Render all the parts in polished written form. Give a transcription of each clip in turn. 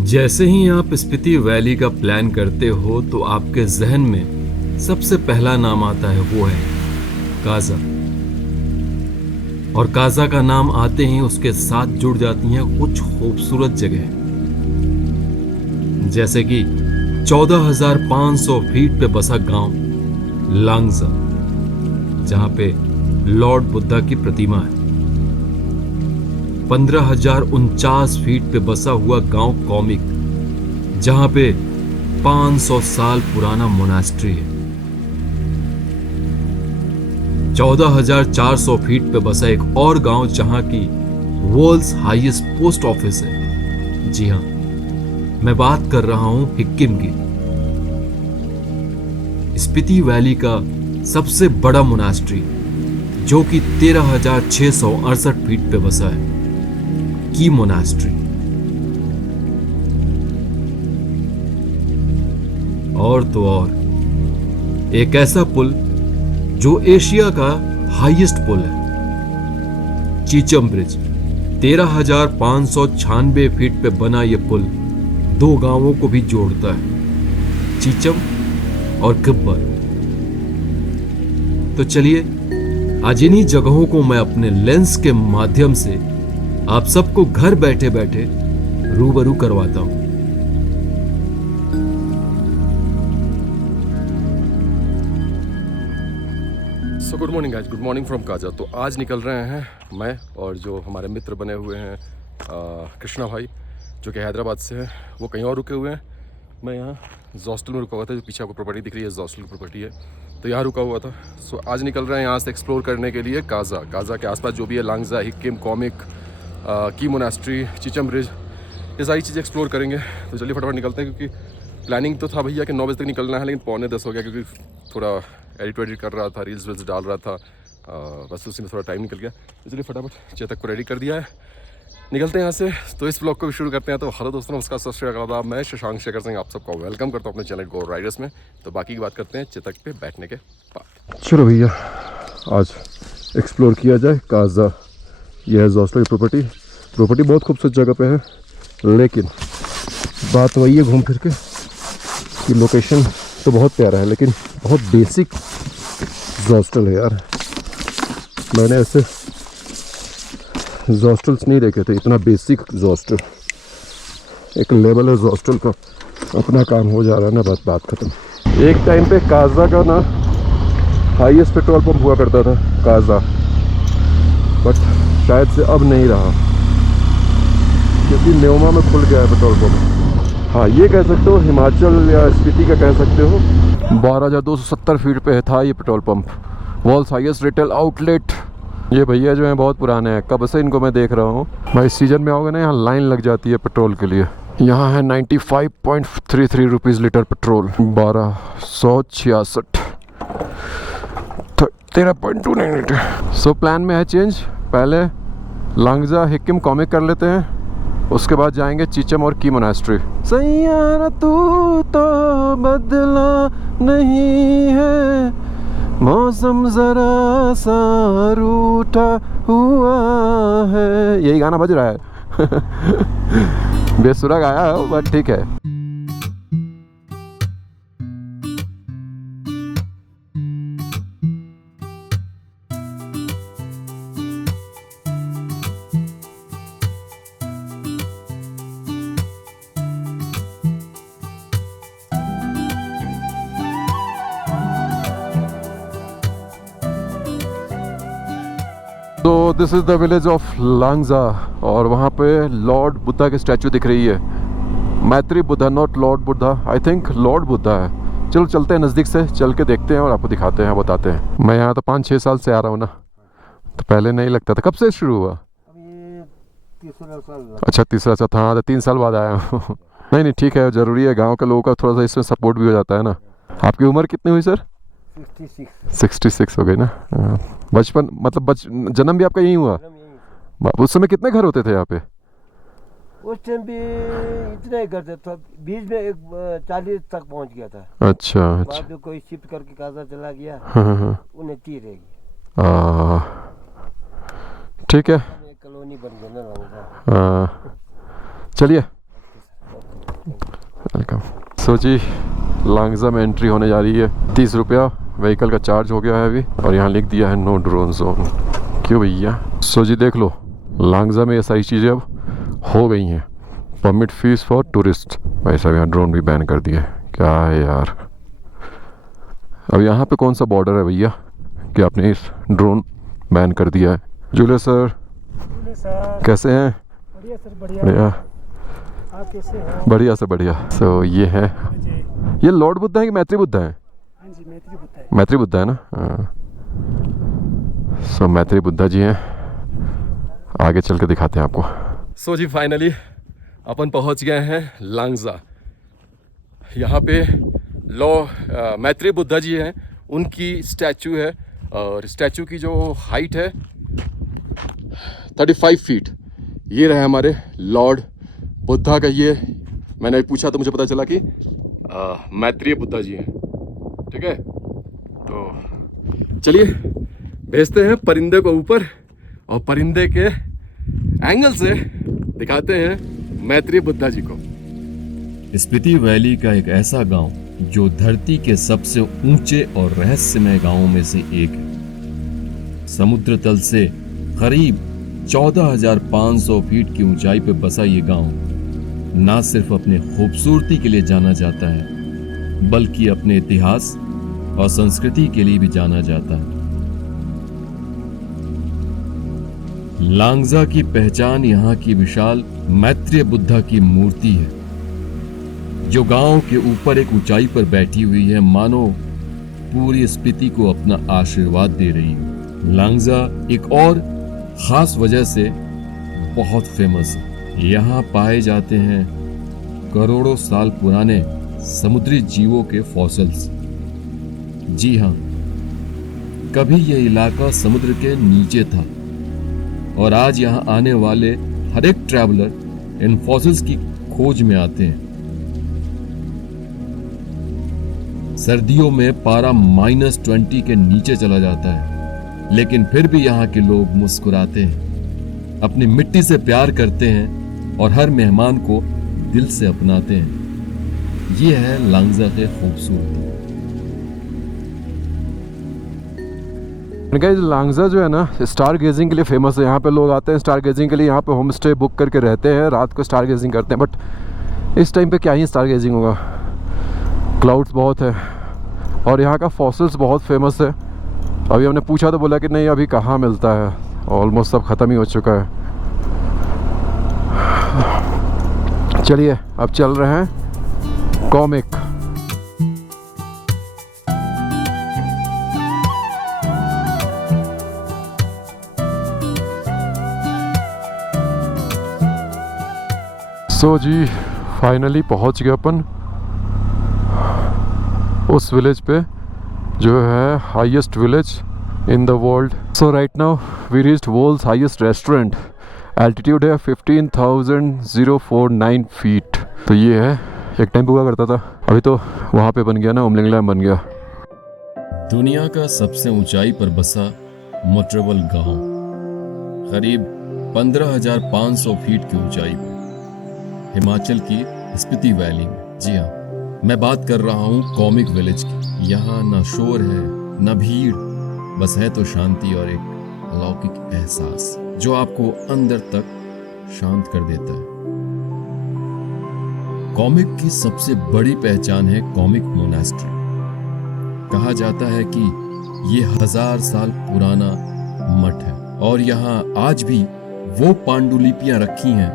जैसे ही आप स्पीति वैली का प्लान करते हो तो आपके जहन में सबसे पहला नाम आता है, वो है काजा। और काजा का नाम आते ही उसके साथ जुड़ जाती हैं कुछ खूबसूरत जगह, जैसे कि 14,500 फीट पे बसा गांव लांगजा, जहां पे लॉर्ड बुद्धा की प्रतिमा है। 15,049 फीट पे बसा हुआ गांव कॉमिक, जहां पे 500 साल पुराना मोनास्ट्री है। 14,400 फीट पे बसा एक और गांव जहां की वर्ल्ड्स हाईएस्ट पोस्ट ऑफिस है। जी हां, मैं बात कर रहा हूं हिक्किम की। स्पीति वैली का सबसे बड़ा मोनास्ट्री, जो कि 13,668 फीट पे बसा है, की मोनास्ट्री। और तो और एक ऐसा पुल जो एशिया का हाईएस्ट पुल है, चीचम ब्रिज। 13,596 फीट पे बना यह पुल दो गांवों को भी जोड़ता है, चीचम और गब्बर। तो चलिए आज इन्हीं जगहों को मैं अपने लेंस के माध्यम से आप सबको घर बैठे बैठे रूबरू करवाता हूं। So good morning guys, good morning from Kaza. तो आज निकल रहे हैं मैं और जो हमारे मित्र बने हुए हैं कृष्णा भाई, जो कि हैदराबाद से हैं। वो कहीं और रुके हुए हैं, मैं यहाँ जॉस्टल में रुका हुआ था। जो पीछे आपको प्रॉपर्टी दिख रही है, जॉस्टल की प्रॉपर्टी है, तो यहाँ रुका हुआ था। सो आज निकल रहे हैं यहाँ से एक्सप्लोर करने के लिए काजा के आसपास जो भी है, लांगजा, हिक्किम, कॉमिक, की मोनास्ट्री, चीचम ब्रिज, ये सारी चीज़ें एक्सप्लोर करेंगे। तो चलिए फटाफट निकलते हैं, क्योंकि प्लानिंग तो था भैया कि 9 बजे तक निकलना है, लेकिन 9:45 हो गया, क्योंकि थोड़ा एडिट कर रहा था, रील्स वील्स डाल रहा था, बस उसी में थोड़ा टाइम निकल गया। तो चलिए फटाफट चेतक को रेडी कर दिया है, निकलते हैं यहाँ से। तो इस ब्लॉग को भी शुरू करते हैं। तो हेलो दोस्तों, नमस्कार, सत श्री अकाल। मैं शशांक शेखर सिंह आप सबको वेलकम करता हूँ अपने चैनल गो राइडर्स में। तो बाकी की बात करते हैं चेतक पे बैठने के बाद। चलो भैया, आज एक्सप्लोर किया जाए काजा। यह है जॉस्टल की प्रॉपर्टी बहुत खूबसूरत जगह पे है, लेकिन बात वही है घूम फिर के कि लोकेशन तो बहुत प्यारा है, लेकिन बहुत बेसिक जॉस्टल है यार। मैंने ऐसे जॉस्टल्स नहीं देखे थे, इतना बेसिक जॉस्टल। एक लेवल है जॉस्टल का, अपना काम हो जा रहा है ना, बस बात खत्म। एक टाइम पे काजा का ना हाईएस्ट पेट्रोल पंप हुआ करता था काजा, बट शायद से अब नहीं रहा, क्योंकि न्योमा में खुल गया है पेट्रोल पंप। हाँ, ये कह सकते हो हिमाचल या स्पीति का कह सकते हो। 12,270 फीट पे था ये petrol pump, world's highest retail outlet. ये भैया जो हैं बहुत पुराने हैं, कब से इनको मैं देख रहा हूँ। भाई सीजन में आओगे ना, यहाँ लाइन लग जाती है पेट्रोल के लिए। यहाँ है 95.33 rupees litre petrol, 1266 13.29 litre. So plan में है चेंज, पहले लांगजा हिक्किम कॉमिक कर लेते हैं, उसके बाद जाएंगे चीचम और की मोनास्ट्री। सैयारा तू तो बदला नहीं है, मौसम जरा सा रूठा हुआ है। यही गाना बज रहा है। बेसुरा गाया है, बट ठीक है। तो this is the village of Langza, और वहाँ पे लॉर्ड बुद्धा की स्टैचू दिख रही है। मैत्री Buddha, not Lord Buddha, I think Lord Buddha है। चलो चलते हैं, नज़दीक से चल के देखते हैं और आपको दिखाते हैं, बताते हैं। मैं यहाँ तो 5-6 साल से आ रहा हूँ ना, तो पहले नहीं लगता था। कब से शुरू हुआ? तीसरा साल। अच्छा, तीसरा साल। हाँ, तो 3 साल बाद आया हूँ। नहीं नहीं, ठीक है, ज़रूरी है, गाँव के लोगों का थोड़ा सा इसमें सपोर्ट भी हो जाता है ना। आपकी उम्र कितनी हुई सर? 66 हो गई ना। बचपन मतलब जन्म भी आपका यहीं हुआ? उस समय कितने घर होते थे यहाँ पे? उस टाइम भी इतने ही करते था, बीच में एक 40 तक पहुंच गया था। अच्छा अच्छा। बाद में कोई शिफ्ट करके काजा चला गया। हाँ। 29 रह गई। ठीक है, एक कॉलोनी बन गई ना। चलिए वेलकम। सो जी लांगजा में एंट्री होने जा रही है। 30 रुपया व्हीकल का चार्ज हो गया है अभी, और यहाँ लिख दिया है नो ड्रोन जोन। क्यों भैया? सो जी देख लो, लांगजा में ये सारी चीज़ें अब हो गई हैं। Permit fees for tourist. भाई साहब यहाँ ड्रोन भी बैन कर दिए। क्या है यार? अब यहाँ पे कौन सा बॉर्डर है भैया कि आपने इस ड्रोन बैन कर दिया है? जूले सर कैसे हैं? बढ़िया सर, बढ़िया। बढ़िया, आप कैसे हो? बढ़िया से बढ़िया। सो ये है, जी ये लॉर्ड बुद्धा है कि मैत्री बुद्धा है? हाँ जी, मैत्री बुद्धा है। मैत्री बुद्धा है ना? हाँ। सो मैत्री बुद्धा जी हैं, आगे चल के दिखाते हैं आपको। सो जी फाइनली अपन पहुंच गए हैं लांगजा। यहाँ पे मैत्री बुद्धा जी हैं, उनकी स्टैचू है, और स्टैचू की जो हाइट है 35 फीट। ये रहे हमारे लॉर्ड बुद्धा का। ये मैंने पूछा तो मुझे पता चला कि मैत्रेय बुद्धा जी हैं। ठीक है, तो चलिए भेजते हैं परिंदे को ऊपर, और परिंदे के एंगल से दिखाते हैं मैत्रेय बुद्धा जी को। स्पीति वैली का एक ऐसा गांव जो धरती के सबसे ऊंचे और रहस्यमय गांवों में से एक है। समुद्र तल से करीब 14,500 फीट की ऊंचाई पर बसा ये गांव ना सिर्फ अपने खूबसूरती के लिए जाना जाता है, बल्कि अपने इतिहास और संस्कृति के लिए भी जाना जाता है। लांगजा की पहचान यहाँ की विशाल मैत्रेय बुद्धा की मूर्ति है, जो गांव के ऊपर एक ऊंचाई पर बैठी हुई है, मानो पूरी स्पीति को अपना आशीर्वाद दे रही है। लांगजा एक और खास वजह से बहुत फेमस है। यहाँ पाए जाते हैं करोड़ों साल पुराने समुद्री जीवों के फॉसिल्स। जी हाँ, कभी यह इलाका समुद्र के नीचे था, और आज यहाँ आने वाले हर एक ट्रैवलर इन फॉसिल्स की खोज में आते हैं। सर्दियों में पारा -20 के नीचे चला जाता है, लेकिन फिर भी यहाँ के लोग मुस्कुराते हैं, अपनी मिट्टी से प्यार करते हैं और हर मेहमान को दिल से अपनाते हैं। ये है लांगजा के खूबसूरती। गाइस लांगजा जो है ना, स्टार गेजिंग के लिए फेमस है। यहाँ पे लोग आते हैं स्टार गेजिंग के लिए, यहाँ पे होम स्टे बुक करके रहते हैं, रात को स्टार गेजिंग करते हैं। बट इस टाइम पे क्या ही स्टार गेजिंग होगा, क्लाउड्स बहुत है, और यहाँ का फॉसिल्स बहुत फेमस है। अभी हमने पूछा तो बोला कि नहीं अभी कहाँ मिलता है, ऑलमोस्ट सब ख़त्म ही हो चुका है। चलिए अब चल रहे हैं कॉमिक। सो जी फाइनली पहुंच गए अपन उस विलेज पे जो है highest village in the world. So right now we reached world's highest restaurant. Altitude है 15,049 फीट। तो ये है, एक टाइम हुआ करता था, अभी तो वहाँ पे बन गया ना, उमलिंगलैम बन गया। दुनिया का सबसे ऊंचाई पर बसा मोट्रेवल गांव करीब 15,500 फीट की ऊंचाई पर हिमाचल की स्पीति वैली में। जी हाँ, मैं बात कर रहा हूँ कॉमिक विलेज की। यहाँ ना शोर है ना भीड़, बस है तो शांति और एक अलौकिक एहसास जो आपको अंदर तक शांत कर देता है। कॉमिक की सबसे बड़ी पहचान है कॉमिक मोनास्ट्री। कहा जाता है कि ये 1000 साल पुराना मठ है, और यहाँ आज भी वो पांडुलिपियां रखी हैं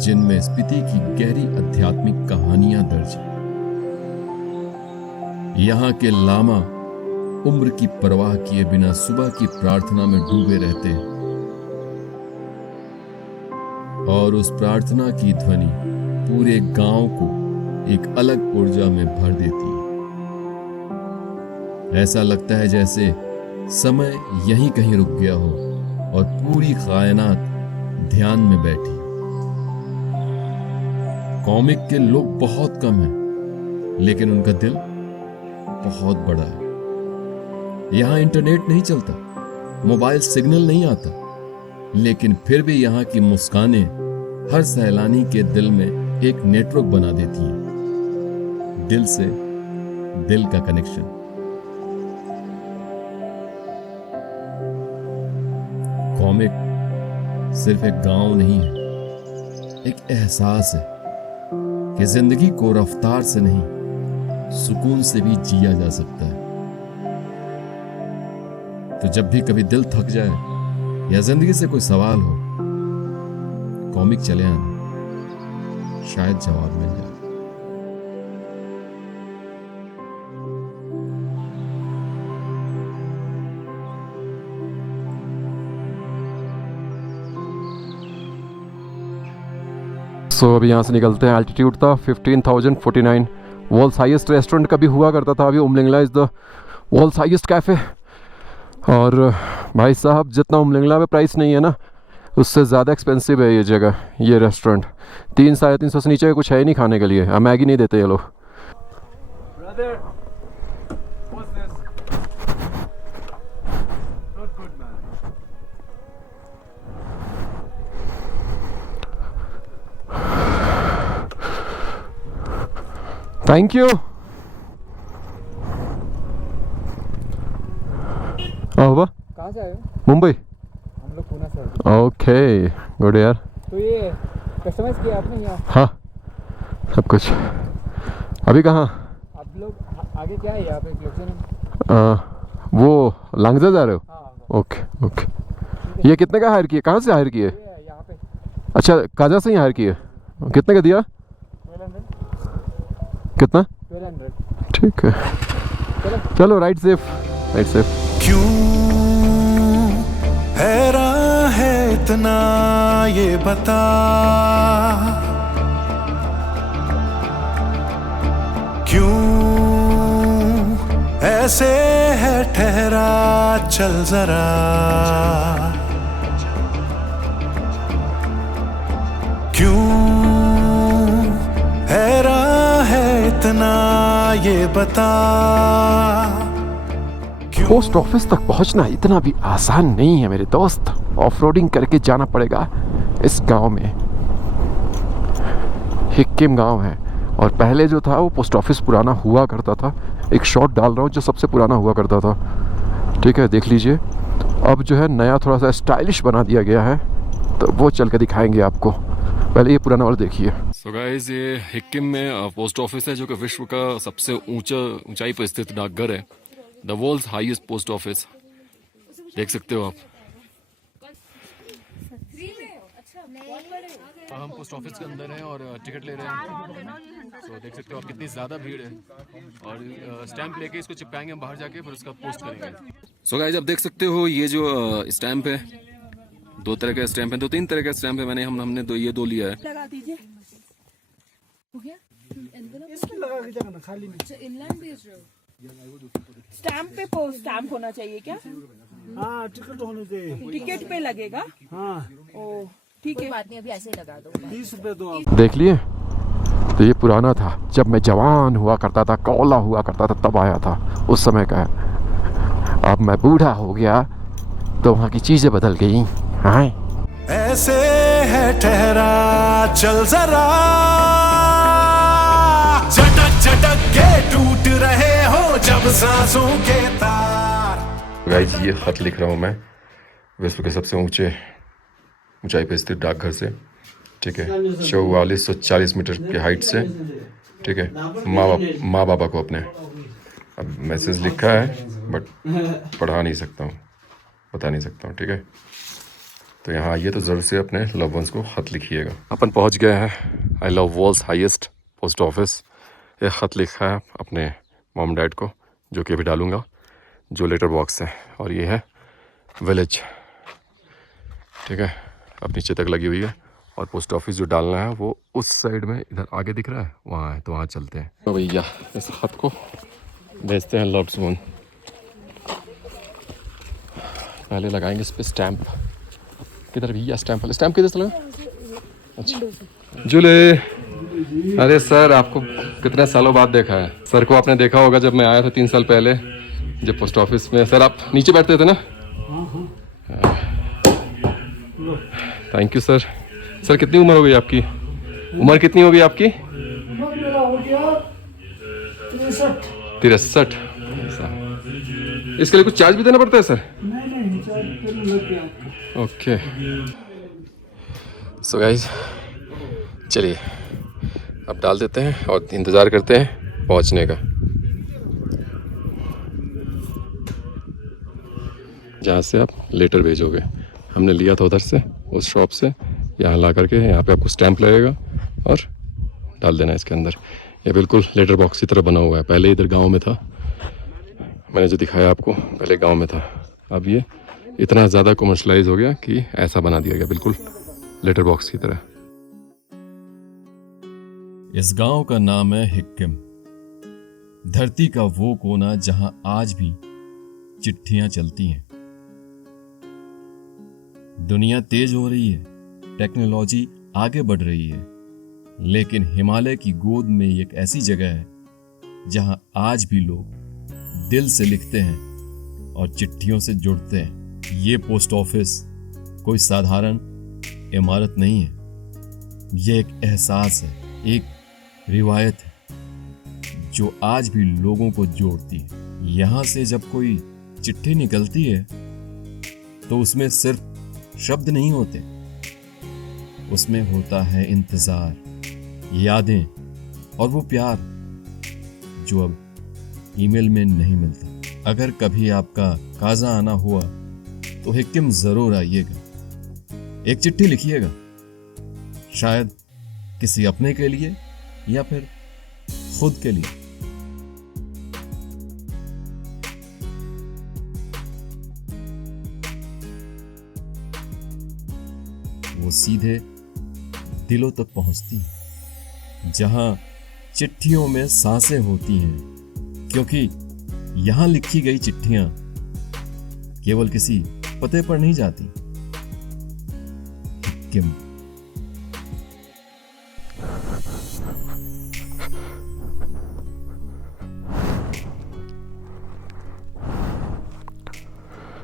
जिनमें स्पीति की गहरी आध्यात्मिक कहानियां दर्ज हैं। यहाँ के लामा उम्र की परवाह किए बिना सुबह की प्रार्थना में डूबे रहते हैं, और उस प्रार्थना की ध्वनि पूरे गांव को एक अलग ऊर्जा में भर देती है। ऐसा लगता है जैसे समय यहीं कहीं रुक गया हो और पूरी कायनात ध्यान में बैठी। कॉमिक के लोग बहुत कम हैं, लेकिन उनका दिल बहुत बड़ा है। यहाँ इंटरनेट नहीं चलता, मोबाइल सिग्नल नहीं आता, लेकिन फिर भी यहाँ की मुस्कानें हर सैलानी के दिल में एक नेटवर्क बना देती हैं। दिल से दिल का कनेक्शन। कॉमिक सिर्फ एक गांव नहीं है, एक एहसास है कि जिंदगी को रफ्तार से नहीं सुकून से भी जिया जा सकता है। तो जब भी कभी दिल थक जाए या जिंदगी से कोई सवाल हो, कॉमिक चले आना, शायद जवाब मिल जाए। सो अभी यहाँ से निकलते हैं। एल्टीट्यूड था 15,049। वर्ल्ड्स हाईएस्ट रेस्टोरेंट कभी हुआ करता था, अभी Umlingla is the world's highest cafe. और भाई साहब, जितना उमलिंगला में प्राइस नहीं है ना, उससे ज़्यादा एक्सपेंसिव है ये जगह, ये रेस्टोरेंट। 300-350 से नीचे कुछ है ही नहीं खाने के लिए। मैगी नहीं देते ये लोग। Thank you. कहाँ से आए हो? मुंबई। हम लोग पुणे से आए। ओके, गुड यार। तो ये कस्टमाइज किया आपने यहाँ? हाँ, सब कुछ। अभी कहाँ? आप लोग आगे क्या है यहाँ पे लोकेशन? वो लांगजा जा रहे हो? हाँ, ओके ओके। ये कितने का हायर किए? कहाँ से हायर किए? ये यहाँ पे अच्छा, काजा से ही हायर किए। कितने का दिया? 1200। कितना? 1200। ठीक है, चलो राइट सेफ, राइट सेफ। क्यों हैरान है इतना ये बता, क्यों ऐसे है ठहरा, चल जरा क्यों हैरान है इतना ये बता। पोस्ट ऑफिस तक पहुंचना इतना भी आसान नहीं है मेरे दोस्त। ऑफ रोडिंग करके जाना पड़ेगा इस गांव में। हिक्किम गांव है, और पहले जो था वो पोस्ट ऑफिस पुराना हुआ करता था। एक शॉट डाल रहा हूँ जो सबसे पुराना हुआ करता था, ठीक है, देख लीजिए। अब जो है नया थोड़ा सा स्टाइलिश बना दिया गया है, तो वो चल के दिखाएंगे आपको। पहले ये पुराना वाला देखिए। सो गाइस, ये हिक्किम में पोस्ट ऑफिस है जो कि विश्व का सबसे ऊंचाई पर स्थित डाकघर है। The world's highest post office, देख सकते हो आप। हम पोस्ट ऑफिस के अंदर हैं और टिकट ले रहे हैं। तो देख सकते हो आप कितनी ज़्यादा भीड़ है, और स्टैंप लेके इसको चिपकाएंगे हम बाहर जाके, फिर उसका पोस्ट करेंगे। सो गाइस, आप देख सकते हो ये जो स्टैंप है, दो तरह के स्टैंप है, 2-3 तरह के स्टैंप है। हमने दो लिया है। लगा दीजिए। हो गया? इसमें लगा के जाना खाली में। अच्छा, इनलैंड भेज रहे हो? स्टैम्प पे स्टैम्प होना चाहिए क्या? हाँ, टिकट होने चाहिए। टिकट पे लगेगा? हाँ, ओ ठीक है, बात नहीं, अभी ऐसे ही लगा दो। 20 रुपए दो आप। देख लिए? तो ये पुराना था, जब मैं जवान हुआ करता था, कौला हुआ करता था, तब आया था, उस समय का है। अब मैं बूढ़ा हो गया तो वहाँ की चीजें बदल गई। हाँ, ऐसे है ठहरा, चल जरा झटक झटक के टूट रहे हो जब सांसों के तार। गाइस, ये खत लिख रहा हूँ मैं विश्व के सबसे ऊंचाई पर स्थित डाकघर से, ठीक है, 4440 मीटर की हाइट से, ठीक है। माँ बाबा को अपने। अब मैसेज लिखा है बट पढ़ा नहीं सकता हूँ, बता नहीं सकता हूँ, ठीक है। तो यहाँ आइए तो ज़रूर से अपने लव वंस को ख़त लिखिएगा। अपन पहुँच गए हैं I love world's highest post office. ये ख़त लिखा है अपने मॉम डैड को, जो कि अभी डालूँगा, जो लेटर बॉक्स है। और ये है विलेज, ठीक है, अब नीचे तक लगी हुई है। और पोस्ट ऑफिस जो डालना है वो उस साइड में, इधर आगे दिख रहा है, वहाँ है, तो वहाँ चलते हैं। तो भैया इस ख़त को भेजते हैं लव्ड वन। पहले लगाएंगे इस पर स्टैम्प। किधर भैया स्टैम्प वाले? स्टैम्प किधर से लगा? अच्छा, जुले। अरे सर, आपको कितने सालों बाद देखा है। सर को आपने देखा होगा जब मैं आया था 3 साल पहले, जब पोस्ट ऑफिस में। सर आप नीचे बैठते थे ना? Thank you sir. सर कितनी उम्र हो गई आपकी? उम्र कितनी हो गई आपकी? 63। इसके लिए कुछ चार्ज भी देना पड़ता है सर? नहीं चार्ज फिर लग गया आपको। ओके सो गाइस चलिए अब डाल देते हैं और इंतज़ार करते हैं पहुंचने का, जहाँ से आप लेटर भेजोगे। हमने लिया था उधर से उस शॉप से, यहाँ ला करके यहाँ पे आपको स्टैंप लगेगा और डाल देना इसके अंदर। ये बिल्कुल लेटर बॉक्स की तरह बना हुआ है। पहले इधर गांव में था, मैंने जो दिखाया आपको पहले गांव में था, अब ये इतना ज़्यादा कमर्शलाइज हो गया कि ऐसा बना दिया गया बिल्कुल लेटर बॉक्स की तरह। इस गांव का नाम है हिक्किम, धरती का वो कोना जहां आज भी चिट्ठियां चलती हैं। दुनिया तेज हो रही है, टेक्नोलॉजी आगे बढ़ रही है, लेकिन हिमालय की गोद में एक ऐसी जगह है जहां आज भी लोग दिल से लिखते हैं और चिट्ठियों से जुड़ते हैं। ये पोस्ट ऑफिस कोई साधारण इमारत नहीं है, ये एक एहसास है, एक रिवायत है जो आज भी लोगों को जोड़ती है। यहां से जब कोई चिट्ठी निकलती है तो उसमें सिर्फ शब्द नहीं होते, उसमें होता है इंतजार, यादें और वो प्यार जो अब ईमेल में नहीं मिलता। अगर कभी आपका काजा आना हुआ तो हिक्किम जरूर आइएगा, एक चिट्ठी लिखिएगा, शायद किसी अपने के लिए या फिर खुद के लिए। वो सीधे दिलों तक पहुंचती हैं, जहां चिट्ठियों में सांसें होती हैं, क्योंकि यहां लिखी गई चिट्ठियां केवल किसी पते पर नहीं जाती। हिक्किम।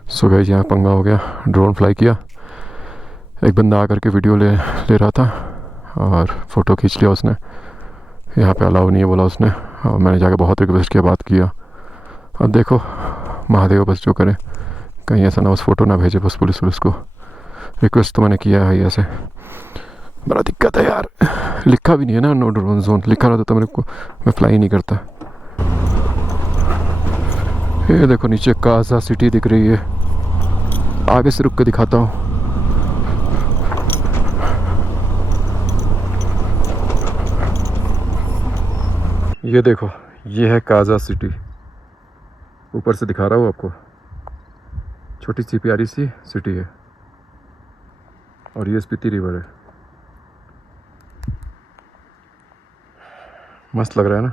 सो गाइस यहाँ पंगा हो गया, ड्रोन फ्लाई किया, एक बंदा आकर के वीडियो ले रहा था और फ़ोटो खींच लिया उसने। यहाँ पे अलाउ नहीं है बोला उसने, और मैंने जाकर बहुत रिक्वेस्ट किया, बात किया। अब देखो महादेव बस जो करे, कहीं ऐसा ना उस फ़ोटो ना भेजे बस पुलिस को। रिक्वेस्ट तो मैंने किया है, ऐसे बड़ा दिक्कत है यार। लिखा भी नहीं है ना नो ड्रोन जोन, लिखा रहता तो मेरे को मैं फ्लाई नहीं करता। ये देखो नीचे काजा सिटी दिख रही है, आगे से रुक के दिखाता हूँ। ये देखो ये है काजा सिटी, ऊपर से दिखा रहा हूँ आपको, छोटी सी प्यारी सी सिटी है और ये स्पीति रिवर है। मस्त लग रहा है ना।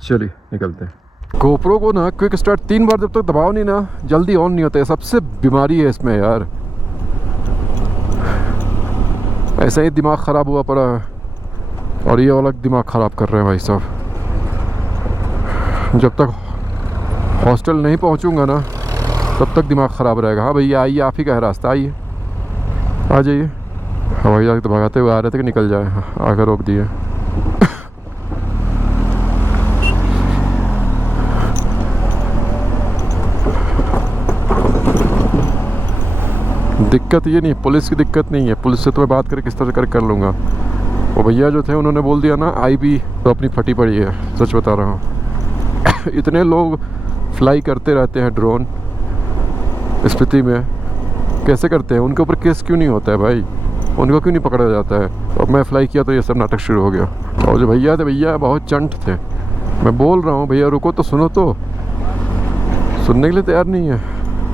चलिए निकलते हैं। गोप्रो को ना क्विक स्टार्ट 3 बार जब तक दबाओ नहीं ना जल्दी ऑन नहीं होता है, सबसे बीमारी है इसमें यार। ऐसा ही दिमाग ख़राब हुआ पड़ा है और ये अलग दिमाग ख़राब कर रहे हैं भाई साहब। जब तक हॉस्टल नहीं पहुंचूंगा ना तब तक दिमाग ख़राब रहेगा। हाँ भैया आइए, आप ही का है रास्ता, आइए आ जाइए। हवाई जहाज़ तो भगाते हुए आ रहे थे कि निकल जाए, आकर रोक दिए। दिक्कत ये नहीं, पुलिस की दिक्कत नहीं है, पुलिस से तो मैं बात करके किस तरह कर लूँगा। वो भैया जो थे उन्होंने बोल दिया ना आईबी तो अपनी फटी पड़ी है, सच बता रहा हूँ। इतने लोग फ्लाई करते रहते हैं ड्रोन स्पीति में, कैसे करते हैं? उनके ऊपर केस क्यों नहीं होता है भाई? उनको क्यों नहीं पकड़ा जाता है? अब मैं फ्लाई किया तो ये सब नाटक शुरू हो गया। और जो भैया थे भैया बहुत चंट थे, मैं बोल रहा हूँ भैया रुको तो सुनो, तो सुनने के लिए तैयार नहीं है।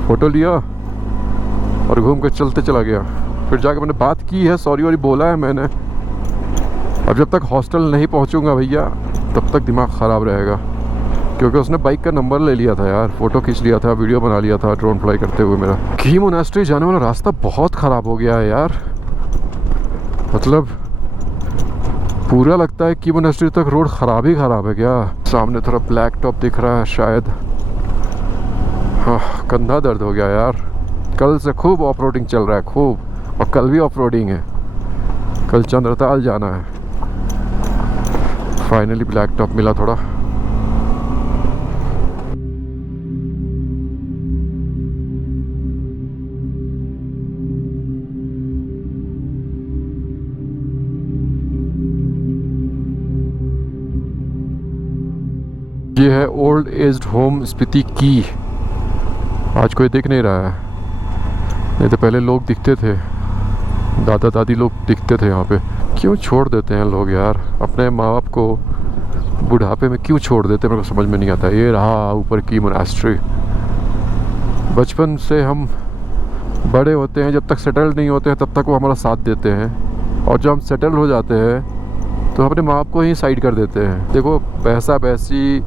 फ़ोटो लिया और घूम कर चलते चला गया। फिर जाकर मैंने बात की है, सॉरी वॉरी बोला है मैंने। अब जब तक हॉस्टल नहीं पहुंचूंगा भैया तब तक दिमाग ख़राब रहेगा, क्योंकि उसने बाइक का नंबर ले लिया था यार, फ़ोटो खींच लिया था, वीडियो बना लिया था ड्रोन फ्लाई करते हुए मेरा। की मोनास्ट्री जाने वाला रास्ता बहुत ख़राब हो गया है यार, मतलब पूरा लगता है की मोनास्ट्री तक रोड ख़राब ही ख़राब है क्या। सामने थोड़ा ब्लैक टॉप दिख रहा है शायद। हाँ कंधा दर्द हो गया यार, कल से खूब ऑफ रोडिंग चल रहा है, खूब, और कल भी ऑफ रोडिंग है, कल चंद्रताल जाना है। फाइनली ब्लैक टॉप मिला थोड़ा। ये है ओल्ड एज्ड होम स्पीति की। आज कोई दिख नहीं रहा है, नहीं तो पहले लोग दिखते थे, दादा दादी लोग दिखते थे यहाँ पे। क्यों छोड़ देते हैं लोग यार अपने माँ बाप को बुढ़ापे में, क्यों छोड़ देते हैं मेरे को समझ में नहीं आता। ये रहा ऊपर की मोनास्ट्री। बचपन से हम बड़े होते हैं, जब तक सेटल नहीं होते हैं तब तक वो हमारा साथ देते हैं, और जब हम सेटल हो जाते हैं तो अपने माँ बाप को ही साइड कर देते हैं। देखो पैसा वैसी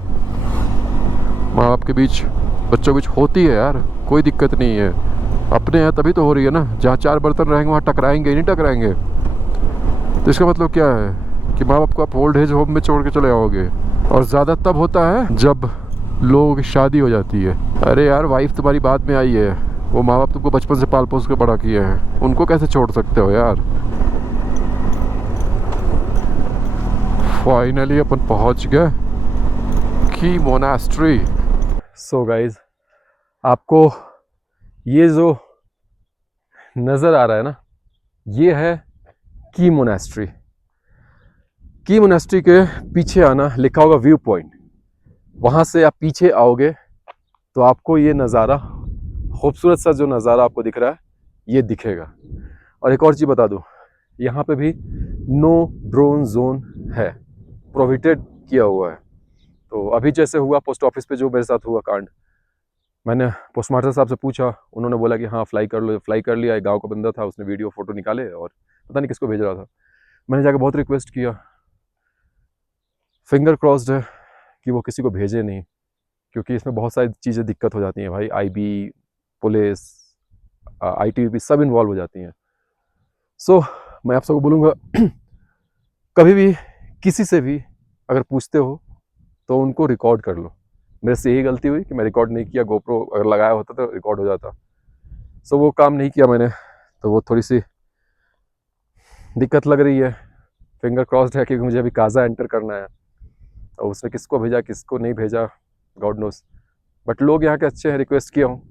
माँ बाप के बीच बच्चों के बीच होती है यार, कोई दिक्कत नहीं है। अपने हैं तभी तो हो रही है ना। जहाँ चार बर्तन रहेंगे वहाँ टकराएंगे नहीं टकराएंगे। तो इसका मतलब क्या है कि माँ बाप को आप ओल्ड एज होम में छोड़ के चले आओगे। और ज़्यादा तब होता है जब लोगों की शादी हो जाती है। अरे यार वाइफ तुम्हारी बाद में आई है, वो माँ बाप तुमको बचपन से पाल पोस के बड़ा किए हैं, उनको कैसे छोड़ सकते हो यार। फाइनली अपन पहुँच गए की मोनास्ट्री। सो गाइज, आपको ये जो नज़र आ रहा है ना, ये है की मोनास्ट्री। की मोनास्ट्री के पीछे आना, लिखा होगा व्यू पॉइंट। वहाँ से आप पीछे आओगे तो आपको ये नज़ारा, खूबसूरत सा जो नज़ारा आपको दिख रहा है, ये दिखेगा। और एक और चीज़ बता दूँ, यहाँ पे भी नो ड्रोन जोन है, प्रोहिबिटेड किया हुआ है। तो अभी जैसे हुआ पोस्ट ऑफिस पे जो मेरे साथ हुआ कांड, मैंने पोस्ट मास्टर साहब से पूछा, उन्होंने बोला कि हाँ फ्लाई कर लो। फ्लाई कर लिया। एक गांव का बंदा था, उसने वीडियो फोटो निकाले और पता नहीं किसको भेज रहा था। मैंने जाकर बहुत रिक्वेस्ट किया, फिंगर क्रॉस्ड है कि वो किसी को भेजे नहीं, क्योंकि इसमें बहुत सारी चीज़ें दिक्कत हो जाती हैं भाई। IB, पुलिस, ITBP सब इन्वॉल्व हो जाती हैं। सो मैं आप सबको बोलूँगा कभी भी किसी से भी अगर पूछते हो तो उनको रिकॉर्ड कर लो। मेरे से यही गलती हुई कि मैं रिकॉर्ड नहीं किया। GoPro अगर लगाया होता तो रिकॉर्ड हो जाता। सो वो काम नहीं किया मैंने, तो वो थोड़ी सी दिक्कत लग रही है। फिंगर क्रॉस्ड है क्योंकि मुझे अभी काजा एंटर करना है, और उसने किसको भेजा किसको नहीं भेजा गॉड नोस। बट लोग यहाँ के अच्छे हैं, रिक्वेस्ट किया हूँ,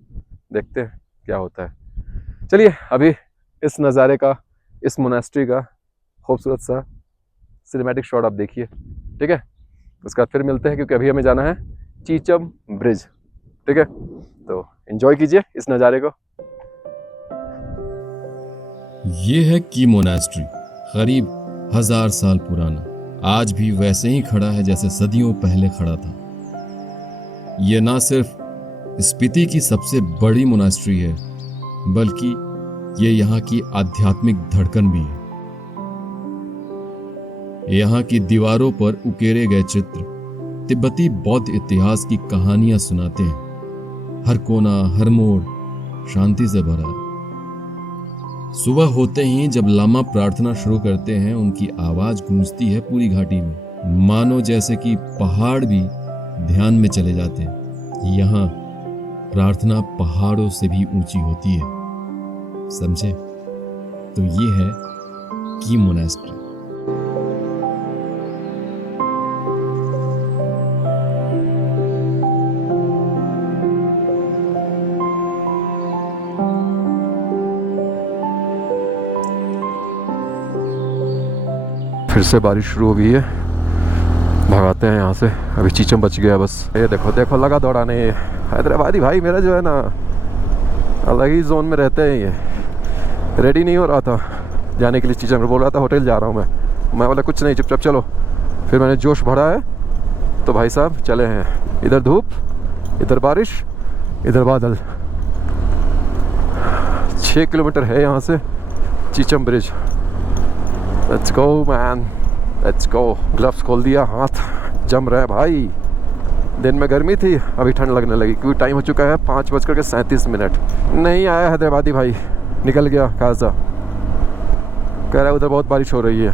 देखते हैं क्या होता है। चलिए अभी इस नज़ारे का, इस मोनास्ट्री का खूबसूरत सा सिनेमैटिक शॉट आप देखिए, ठीक है। उसके बाद फिर मिलते हैं, क्योंकि अभी हमें जाना है चीचम ब्रिज, ठीक है। तो एंजॉय कीजिए इस नज़ारे को। ये है की मोनास्ट्री, करीब 1000 साल पुराना। आज भी वैसे ही खड़ा है जैसे सदियों पहले खड़ा था। ये ना सिर्फ स्पीति की सबसे बड़ी मोनास्ट्री है, बल्कि ये यहाँ की आध्यात्मिक धड़कन भी है। यहाँ की दीवारों पर उकेरे गए चित्र तिब्बती बौद्ध इतिहास की कहानियां सुनाते हैं। हर कोना, हर मोड़ शांति से भरा है। सुबह होते ही जब लामा प्रार्थना शुरू करते हैं, उनकी आवाज गूंजती है पूरी घाटी में, मानो जैसे कि पहाड़ भी ध्यान में चले जाते हैं। यहाँ प्रार्थना पहाड़ों से भी ऊंची होती है, समझे? तो ये है की मोनास्ट्री। फिर से बारिश शुरू हो गई है, भगाते हैं यहाँ से। अभी चीचम बच गया बस। ये देखो देखो लगा दौड़ाने। हैदराबादी भाई मेरा जो है ना, अलग ही जोन में रहते हैं। ये रेडी नहीं हो रहा था जाने के लिए चीचम, बोल रहा था होटल जा रहा हूँ मैं बोला कुछ नहीं, चुपचाप चलो। फिर मैंने जोश बढ़ा है तो भाई साहब चले हैं। इधर धूप, इधर बारिश, इधर बादल। 6 किलोमीटर है यहाँ से Chicham bridge. Let's go man, let's go. Gloves खोल दिया, हाथ जम रहा है भाई। दिन में गर्मी थी, अभी ठंड लगने लगी, क्योंकि टाइम हो चुका है 5:37। नहीं आया हैदराबादी भाई, निकल गया खासा। कह रहा है उधर बहुत बारिश हो रही है।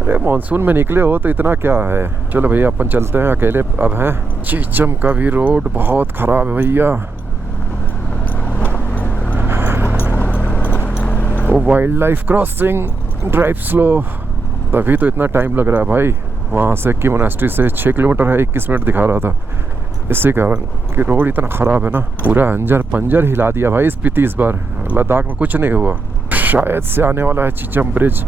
अरे मानसून में निकले हो तो इतना क्या है। चलो भैया अपन चलते हैं, अकेले अब हैं। चीचम का भी रोड बहुत ख़राब है भैया। वो wild life crossing, drive slow, तभी तो इतना टाइम लग रहा है भाई। वहाँ से की मोनास्ट्री से 6 किलोमीटर है, 21 मिनट दिखा रहा था। इसी कारण कि रोड इतना ख़राब है ना, पूरा अंजर पंजर हिला दिया भाई स्पीति इस बार। लद्दाख में कुछ नहीं हुआ। शायद से आने वाला है चीचम ब्रिज।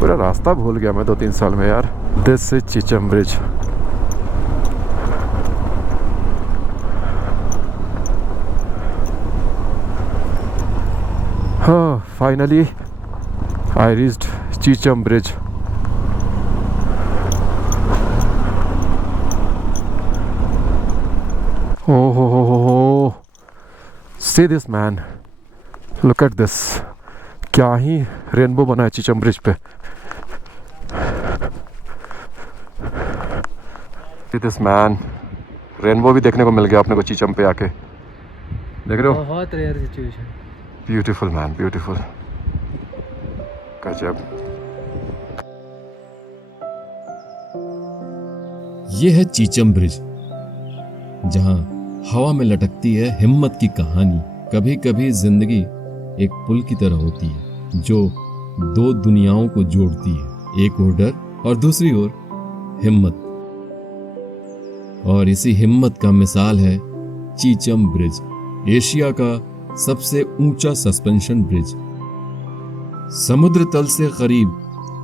पूरा रास्ता भूल गया मैं 2-3 साल में यार। This is Chicham Bridge. हाँ, finally I reached Chicham Bridge. Oh, see this man, look at this, क्या ही रेनबो बना है चीचम ब्रिज पे। See this man, रेनबो भी देखने को मिल गया अपने को चीचम पे आके, देख रहे हो? बहुत rare situation. Beautiful man, beautiful, गजब। ये है चीचम ब्रिज, जहां हवा में लटकती है हिम्मत की कहानी। कभी कभी जिंदगी एक पुल की तरह होती है जो 2 दुनियाओं को जोड़ती है, एक ओर डर और दूसरी ओर हिम्मत। और इसी हिम्मत का मिसाल है चीचम ब्रिज, एशिया का सबसे ऊंचा सस्पेंशन ब्रिज। समुद्र तल से करीब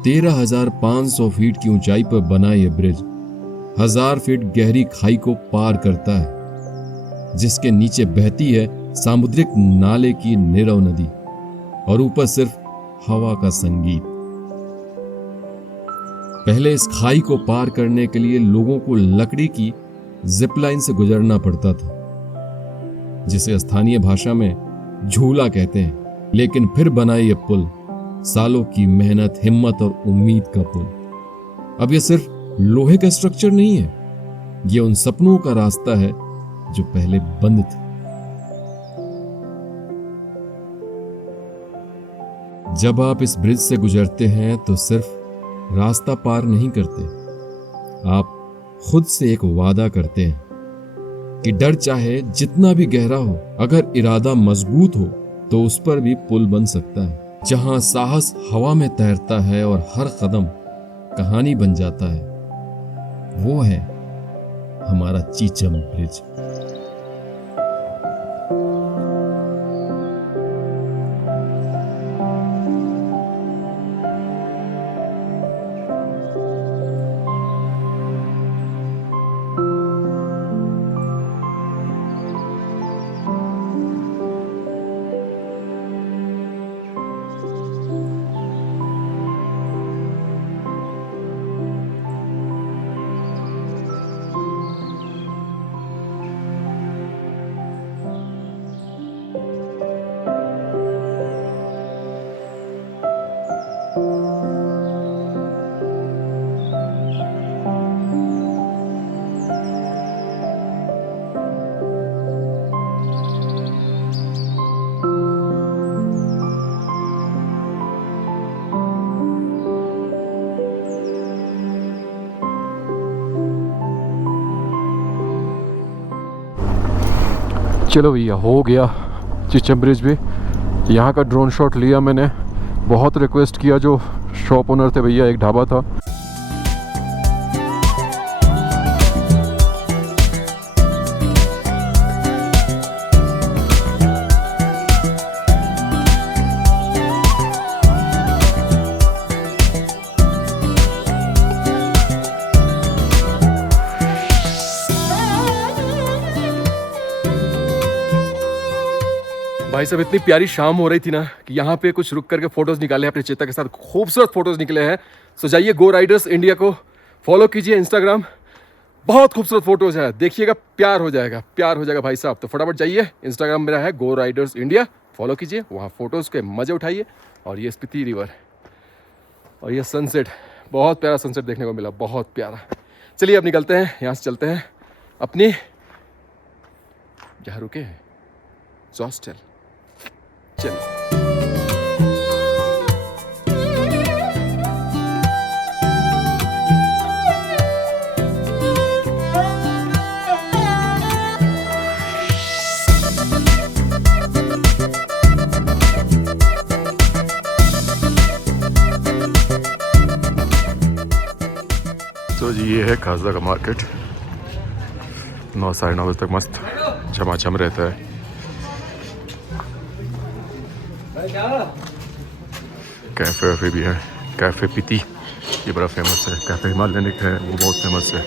13,500 फीट की ऊंचाई पर बना यह ब्रिज 1000 फीट गहरी खाई को पार करता है, जिसके नीचे बहती है सामुद्रिक नाले की नीरव नदी और ऊपर सिर्फ हवा का संगीत। पहले इस खाई को पार करने के लिए लोगों को लकड़ी की जिपलाइन से गुजरना पड़ता था, जिसे स्थानीय भाषा में झूला कहते हैं। लेकिन फिर बना यह पुल सालों की मेहनत, हिम्मत और उम्मीद का पुल। अब यह सिर्फ लोहे का स्ट्रक्चर नहीं है, यह उन सपनों का रास्ता है जो पहले बंद थे। जब आप इस ब्रिज से गुजरते हैं तो सिर्फ रास्ता पार नहीं करते, आप खुद से एक वादा करते हैं कि डर चाहे जितना भी गहरा हो, अगर इरादा मजबूत हो तो उस पर भी पुल बन सकता है। जहां साहस हवा में तैरता है और हर कदम कहानी बन जाता है, वो है हमारा चीचम ब्रिज। चलो भैया, हो गया चीचम ब्रिज भी। यहाँ का ड्रोन शॉट लिया मैंने, बहुत रिक्वेस्ट किया जो शॉप ओनर थे भैया, एक ढाबा था। भाई साहब, इतनी प्यारी शाम हो रही थी ना कि यहाँ पे कुछ रुक करके फोटोज निकाले अपने चेता के साथ। खूबसूरत फोटोज निकले हैं। सो जाइए गो राइडर्स इंडिया को फॉलो कीजिए इंस्टाग्राम, बहुत खूबसूरत फोटोज है, देखिएगा, प्यार हो जाएगा, प्यार हो जाएगा भाई साहब। तो फटाफट जाइए, इंस्टाग्राम मेरा है गो राइडर्स इंडिया, फॉलो कीजिए, वहाँ फोटोज के मजे उठाइए। और ये स्पीति रिवर और ये सनसेट, बहुत प्यारा सनसेट देखने को मिला, बहुत प्यारा। चलिए अब निकलते हैं यहाँ से, चलते हैं अपनी जहाँ रुके हैं हॉस्टल। चलिए। तो जी ये है काजा का मार्केट। 9 साढ़े 9 बजे तक मस्त झमाझम रहता है। कैफ़े वैफ़े भी है, कैफ़े पीती ये बड़ा फेमस है। कैफ़े हिमालयनिक है वो बहुत फेमस है।